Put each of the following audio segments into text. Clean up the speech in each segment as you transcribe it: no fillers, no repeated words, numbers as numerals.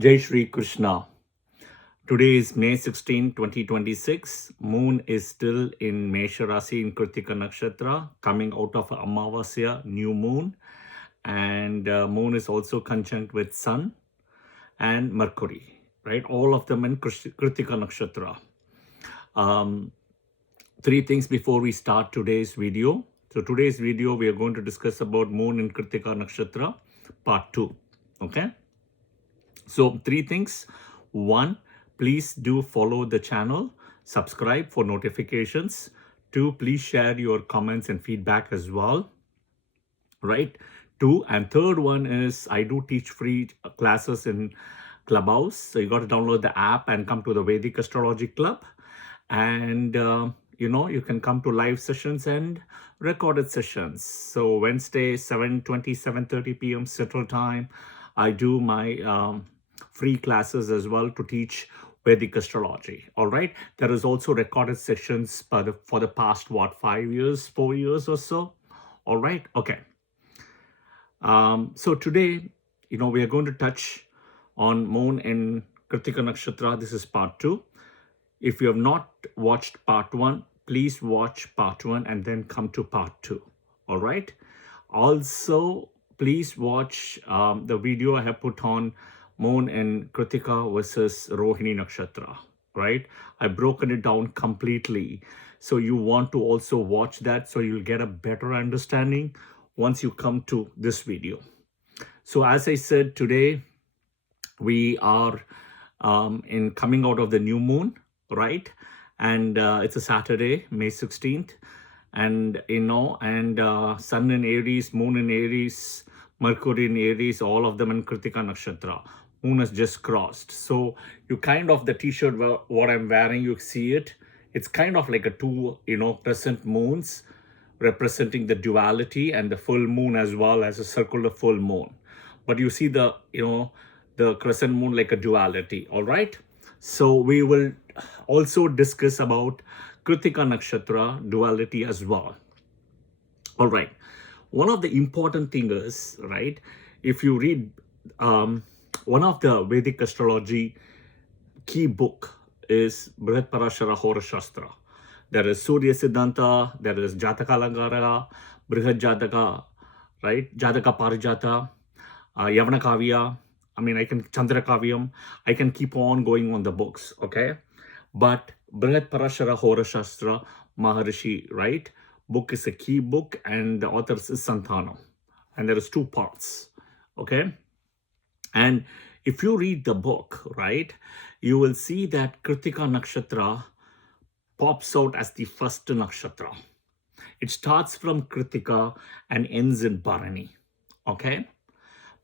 Jai Shri Krishna. Today is May 16, 2026. Moon is still in Mesha Rasi in Krittika Nakshatra, coming out of Amavasya, new moon. And moon is also conjunct with Sun and Mercury, right? All of them in Krittika Nakshatra. Three things before we start today's video. So today's video, we are going to discuss about moon in Krittika Nakshatra, part 2, okay? So three things. One, please do follow the channel, subscribe for notifications. Two, please share your comments and feedback as well, right? Two, and third one is I do teach free classes in Clubhouse. So you got to download the app and come to the Vedic Astrology Club. And, you can come to live sessions and recorded sessions. So Wednesday, 7:20, 7:30 p.m. Central Time, I do my free classes as well to teach Vedic astrology. All right. There is also recorded sessions for the past, 4 years or so. All right. Okay. So today, we are going to touch on moon in Krittika Nakshatra. This is part 2. If you have not watched part 1, please watch part 1 and then come to part 2. All right. Also, please watch the video I have put on moon in Krittika versus Rohini Nakshatra, right? I've broken it down completely. So you want to also watch that so you'll get a better understanding once you come to this video. So as I said, today we are in coming out of the new moon, right? And it's a Saturday, May 16th. And, Sun in Aries, Moon in Aries, Mercury in Aries, all of them in Krittika Nakshatra. Moon has just crossed. So you kind of, the t-shirt what I'm wearing, you see it. It's kind of like a two, crescent moons representing the duality and the full moon as well as a circular full moon. But you see the, the crescent moon like a duality, all right? So we will also discuss about Krittika Nakshatra duality as well. All right. One of the important things is, right, if you read one of the Vedic astrology key book is Brihat Parashara Hora Shastra. There is Surya Siddhanta, there is Jataka Alangara, Brihat Jataka, right? Jataka Parijata, Yavana Kavya. I can Chandra Kavyam. I can keep on going on the books, okay? But Brihat Parashara Hora Shastra Maharishi, right? Book is a key book and the author is Santana. And there is 2 parts, okay? And if you read the book, right, you will see that Krittika Nakshatra pops out as the first nakshatra. It starts from Krittika and ends in Bharani, okay?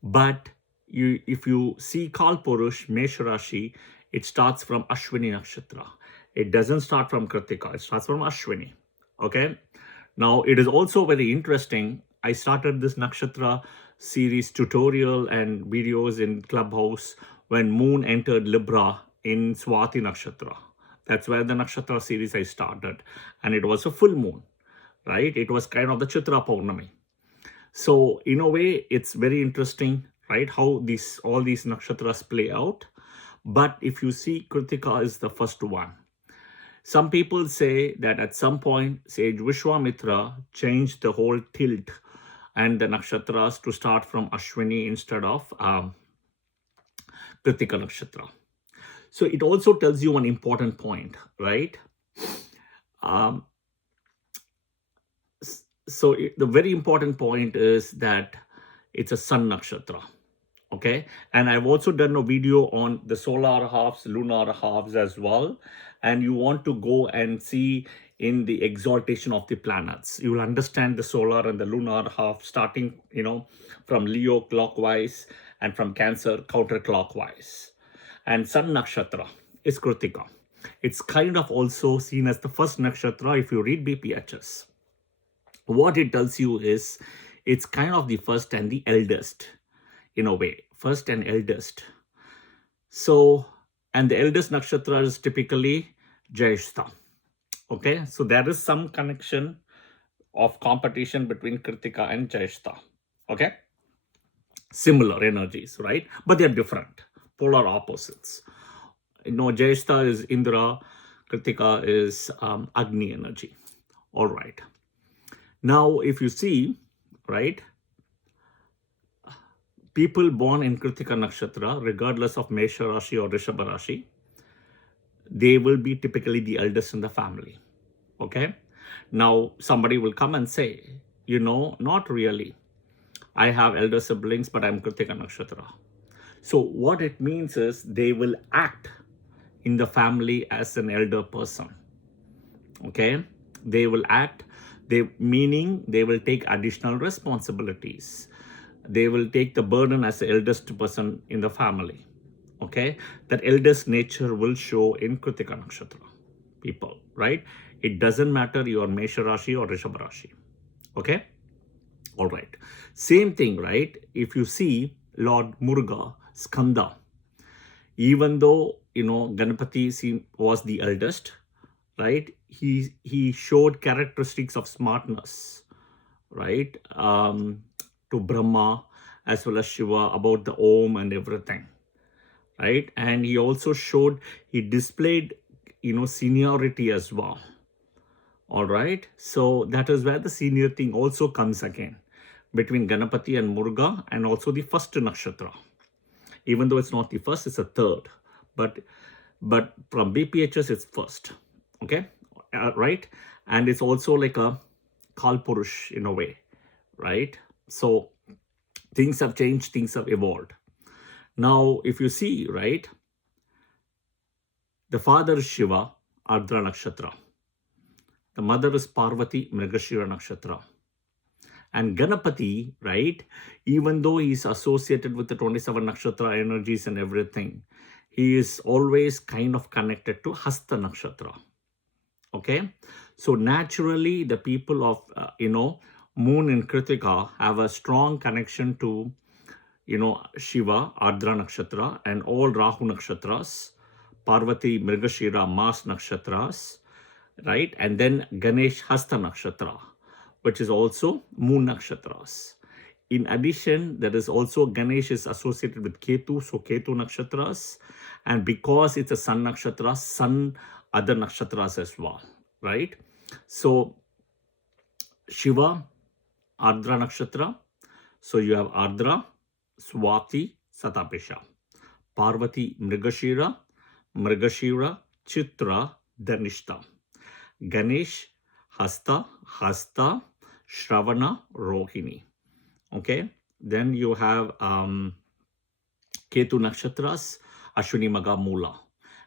But if you see Kal Purush, Mesh Rashi, it starts from Ashwini Nakshatra. It doesn't start from Krittika, it starts from Ashwini, okay? Now, it is also very interesting. I started this Nakshatra series tutorial and videos in Clubhouse when Moon entered Libra in Swati Nakshatra. That's where the Nakshatra series I started. And it was a full moon, right? It was kind of the Chitra Paurnami. So in a way, it's very interesting, right? How all these nakshatras play out. But if you see, Krittika is the first one. Some people say that at some point, sage Vishwamitra changed the whole tilt and the nakshatras to start from Ashwini instead of Krittika Nakshatra. So it also tells you one important point, right? The very important point is that it's a sun nakshatra, okay? And I've also done a video on the solar halves, lunar halves as well. And you want to go and see in the exaltation of the planets. You will understand the solar and the lunar half starting, from Leo clockwise and from Cancer counterclockwise. And sun nakshatra is Krittika. It's kind of also seen as the first nakshatra if you read BPHS. What it tells you is it's kind of the first and the eldest in a way, first and eldest. So, and the eldest nakshatra is typically Jyeshta. Okay, so there is some connection of competition between Krittika and Jyeshta. Okay, similar energies, right? But they're different. polar opposites. Jyeshta is Indra, Krittika is Agni energy. All right. Now, if you see, right, people born in Krittika Nakshatra, regardless of Mesha Rashi or Rishabha Rashi, they will be typically the eldest in the family. Okay. Now, somebody will come and say, not really. I have elder siblings, but I'm Krittika Nakshatra. So what it means is they will act in the family as an elder person. Okay. They will act, meaning they will take additional responsibilities. They will take the burden as the eldest person in the family. Okay. That eldest nature will show in Krittika Nakshatra people, right? It doesn't matter you are Mesha Rashi or Rishabha Rashi. Okay. All right. Same thing, right? If you see Lord Muruga, Skanda, even though, Ganapati was the eldest, right? He showed characteristics of smartness, right? To Brahma as well as Shiva about the Om and everything, right? And he displayed, seniority as well. All right. So that is where the senior thing also comes again between Ganapati and Muruga, and also the first nakshatra. Even though it's not the first, it's a third. But from BPHS, it's first. Okay. Right. And it's also like a Kalpurush in a way. Right. So things have changed, things have evolved. Now, if you see, right, the father is Shiva, Ardra Nakshatra. The mother is Parvati, Mrigashira Nakshatra. And Ganapati, right, even though he's associated with the 27 Nakshatra energies and everything, he is always kind of connected to Hasta Nakshatra. Okay. So naturally, the people of, Moon in Krittika have a strong connection to, Shiva, Ardra Nakshatra, and all Rahu Nakshatras, Parvati, Mrigashira, Mas Nakshatras, right? And then Ganesh Hasta Nakshatra, which is also Moon Nakshatras. In addition, there is also Ganesh is associated with Ketu, so Ketu Nakshatras. And because it's a Sun Nakshatra, Sun other Nakshatras as well, right? So Shiva, Ardra Nakshatra. So you have Ardra, Swati, Satapisha. Parvati, Mrigashira, Chitra, Dhanishta. Ganesh, Hasta, Shravana, Rohini. Okay. Then you have Ketu Nakshatras, Ashwini, Maga, Mula.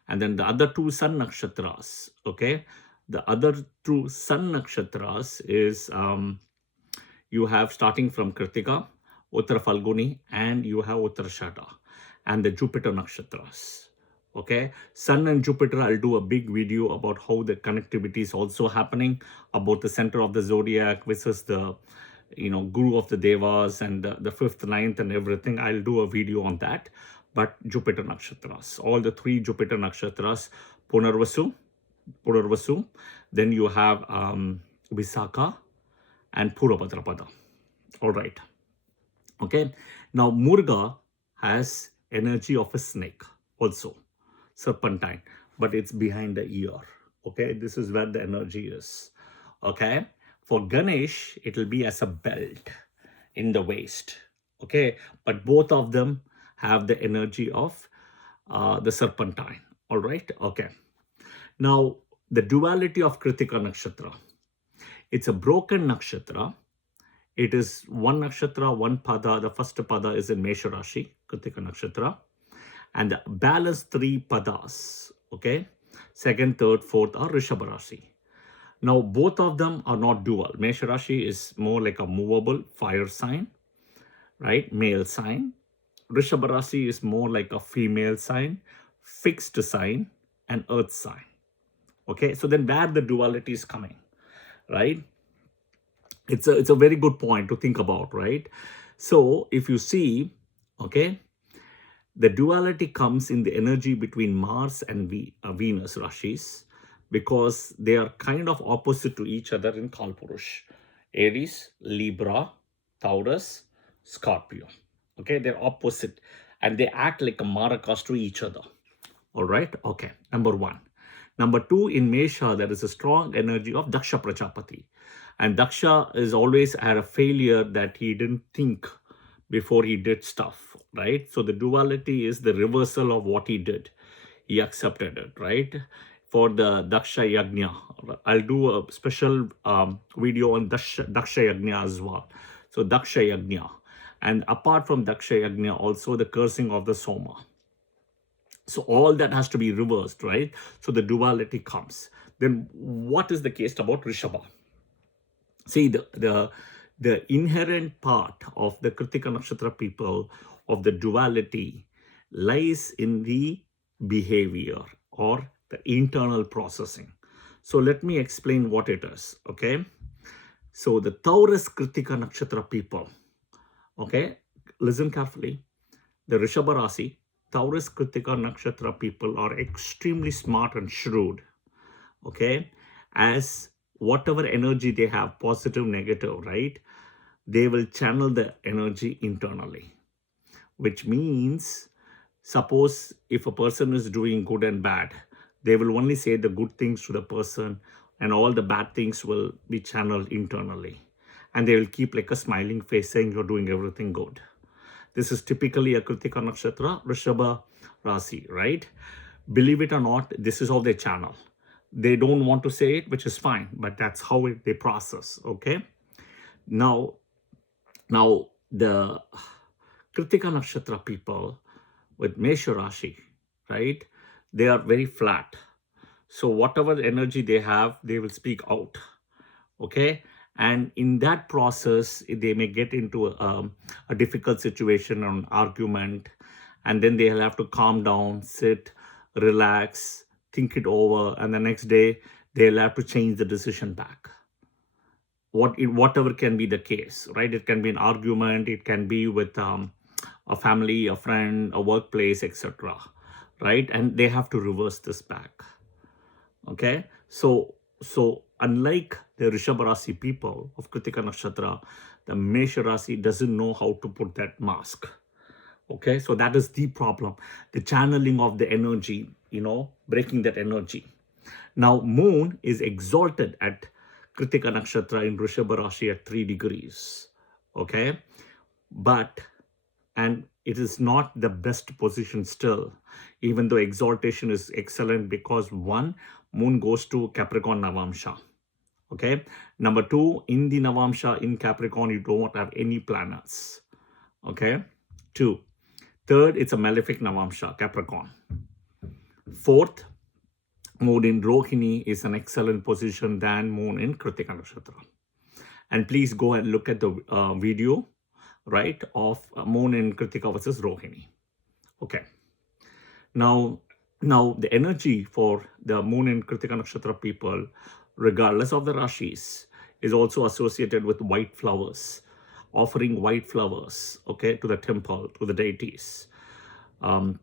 And then the other two Sun Nakshatras. Okay. The other two Sun Nakshatras is you have starting from Krittika, Uttara Falguni, and you have Uttarashada, and the Jupiter Nakshatras. Okay, Sun and Jupiter, I'll do a big video about how the connectivity is also happening, about the center of the zodiac versus the, Guru of the Devas and the fifth, ninth, and everything. I'll do a video on that. But Jupiter Nakshatras, all the three Jupiter Nakshatras, Punarvasu, then you have Visakha and Purabhadrapada. All right. Okay. Now, Muruga has energy of a snake also, serpentine, but it's behind the ear. Okay. This is where the energy is. Okay. For Ganesh, it will be as a belt in the waist. Okay. But both of them have the energy of the serpentine. All right. Okay. Now, the duality of Krittika Nakshatra. It's a broken nakshatra. It is one nakshatra, one pada. The first pada is in Mesha Rashi, Krittika Nakshatra. And the balanced three padas, okay? Second, third, fourth are Rishabha Rashi. Now, both of them are not dual. Mesha Rashi is more like a movable fire sign, right? Male sign. Rishabha Rashi is more like a female sign, fixed sign, and earth sign. Okay, so then where the duality is coming, right? It's a very good point to think about, right? So if you see, okay, the duality comes in the energy between Mars and Venus Rashis, because they are kind of opposite to each other in Kalpurush. Aries, Libra, Taurus, Scorpio. Okay, they're opposite. and they act like a maracas to each other. All right. Okay. Number one. Number two, in Mesha, there is a strong energy of Daksha Prajapati. And Daksha is always had a failure that he didn't think before he did stuff, right? So the duality is the reversal of what he did. He accepted it, right? For the Daksha Yagna. I'll do a special video on Daksha Yagna as well. So Daksha Yagna. And apart from Daksha Yagna, also the cursing of the Soma. So all that has to be reversed, right? So the duality comes. Then what is the case about Rishabha? See, the inherent part of the Krittika Nakshatra people of the duality lies in the behavior or the internal processing. So let me explain what it is, okay? So the Taurus Krittika Nakshatra people, okay? Listen carefully. The Rishabha Rasi, Taurus Krittika Nakshatra people are extremely smart and shrewd, okay? As whatever energy they have, positive, negative, right? They will channel the energy internally, which means, suppose if a person is doing good and bad, they will only say the good things to the person and all the bad things will be channeled internally. And they will keep like a smiling face saying you're doing everything good. This is typically a Krittika Nakshatra, Rishabha Rasi, right? Believe it or not, this is how they channel. They don't want to say it, which is fine, but that's how they process, okay? Now the Krittika Nakshatra people with Mesha Rashi, right? They are very flat. So whatever energy they have, they will speak out, okay? And in that process, they may get into a difficult situation or an argument, and then they'll have to calm down, sit, relax, think it over, and the next day they'll have to change the decision back. Whatever can be the case, right? It can be an argument, it can be with a family, a friend, a workplace, etc., right? And they have to reverse this back, okay? So unlike the Rishabha Rasi people of Krittika Nakshatra, the Mesha Rasi doesn't know how to put that mask, okay? So that is the problem, the channeling of the energy, breaking that energy. Now moon is exalted at Krittika Nakshatra in Rishabha Rashi at 3 degrees, okay? And it is not the best position still, even though exaltation is excellent, because one, moon goes to Capricorn Navamsha, okay? Number two, in the Navamsha in Capricorn, you don't have any planets, okay? Two. Third, it's a malefic Navamsha, Capricorn. Fourth, moon in Rohini is an excellent position than moon in Krittika Nakshatra. And please go and look at the video, right, of moon in Krittika versus Rohini. Okay. Now the energy for the moon in Krittika Nakshatra people, regardless of the Rashis, is also associated with white flowers, offering white flowers, okay, to the temple, to the deities.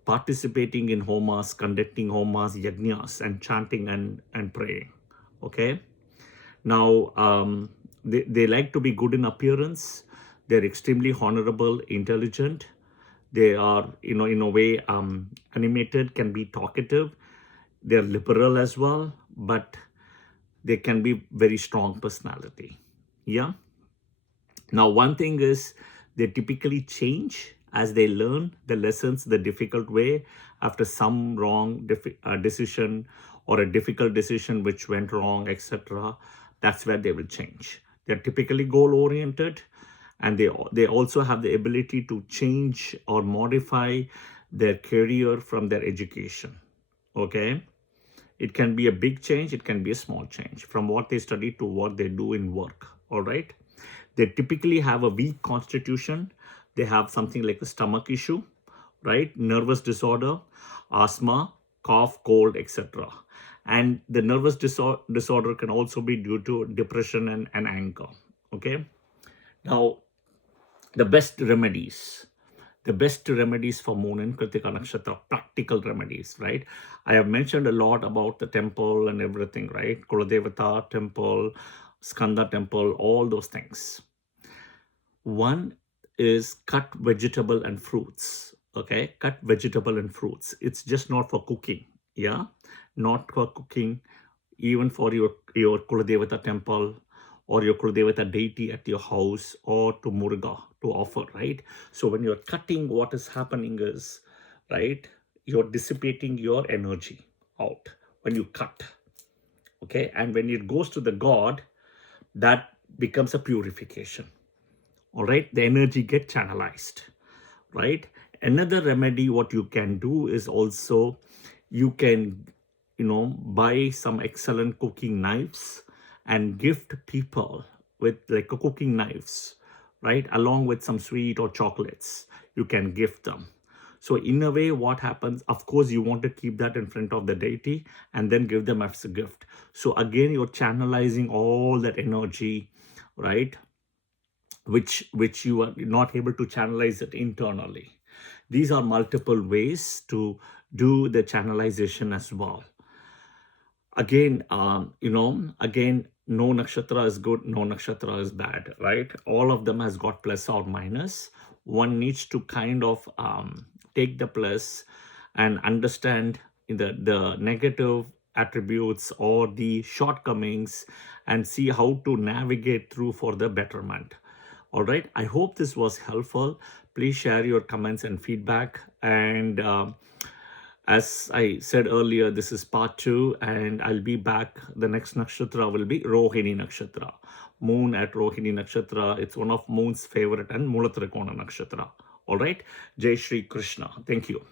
Participating in homas, conducting homas, yajnas, and chanting and praying, okay? Now, they like to be good in appearance. They're extremely honorable, intelligent. They are, in a way, animated, can be talkative. They're liberal as well, but they can be very strong personality, yeah? Now, one thing is they typically change as they learn the lessons the difficult way after some wrong decision or a difficult decision which went wrong, etc. That's where they will change. They're typically goal-oriented, and they also have the ability to change or modify their career from their education, okay? It can be a big change, it can be a small change from what they study to what they do in work, all right? They typically have a weak constitution. They have something like a stomach issue, right? Nervous disorder, asthma, cough, cold, etc. And the nervous disorder can also be due to depression and anger, okay? Now, the best remedies for moon in Krittika Nakshatra, practical remedies, right? I have mentioned a lot about the temple and everything, right? Kuladevata temple, Skanda temple, all those things. One is cut vegetable and fruits, Okay, cut vegetable and fruits. It's just not for cooking. Yeah, not for cooking, even for your Kuladevata temple or your Kuladevata deity at your house or to Muruga to offer, right? So when you're cutting, what is happening is, right, you're dissipating your energy out when you cut. Okay, and when it goes to the god, that becomes a purification. All right, the energy get channelized, right? Another remedy what you can do is also you can buy some excellent cooking knives and gift people with like a cooking knives, right, along with some sweet or chocolates. You can gift them. So in a way, what happens, of course you want to keep that in front of the deity and then give them as a gift. So again, you're channelizing all that energy, right, which you are not able to channelize it internally. These are multiple ways to do the channelization as well. Again, again, no nakshatra is good, no nakshatra is bad, right? All of them has got plus or minus. One needs to kind of take the plus and understand the negative attributes or the shortcomings and see how to navigate through for the betterment. All right, I hope this was helpful. Please share your comments and feedback. And as I said earlier, this is part 2, and I'll be back. The next nakshatra will be Rohini Nakshatra. Moon at Rohini Nakshatra. It's one of Moon's favorite and Mulatrikona Nakshatra. All right. Jai Shri Krishna. Thank you.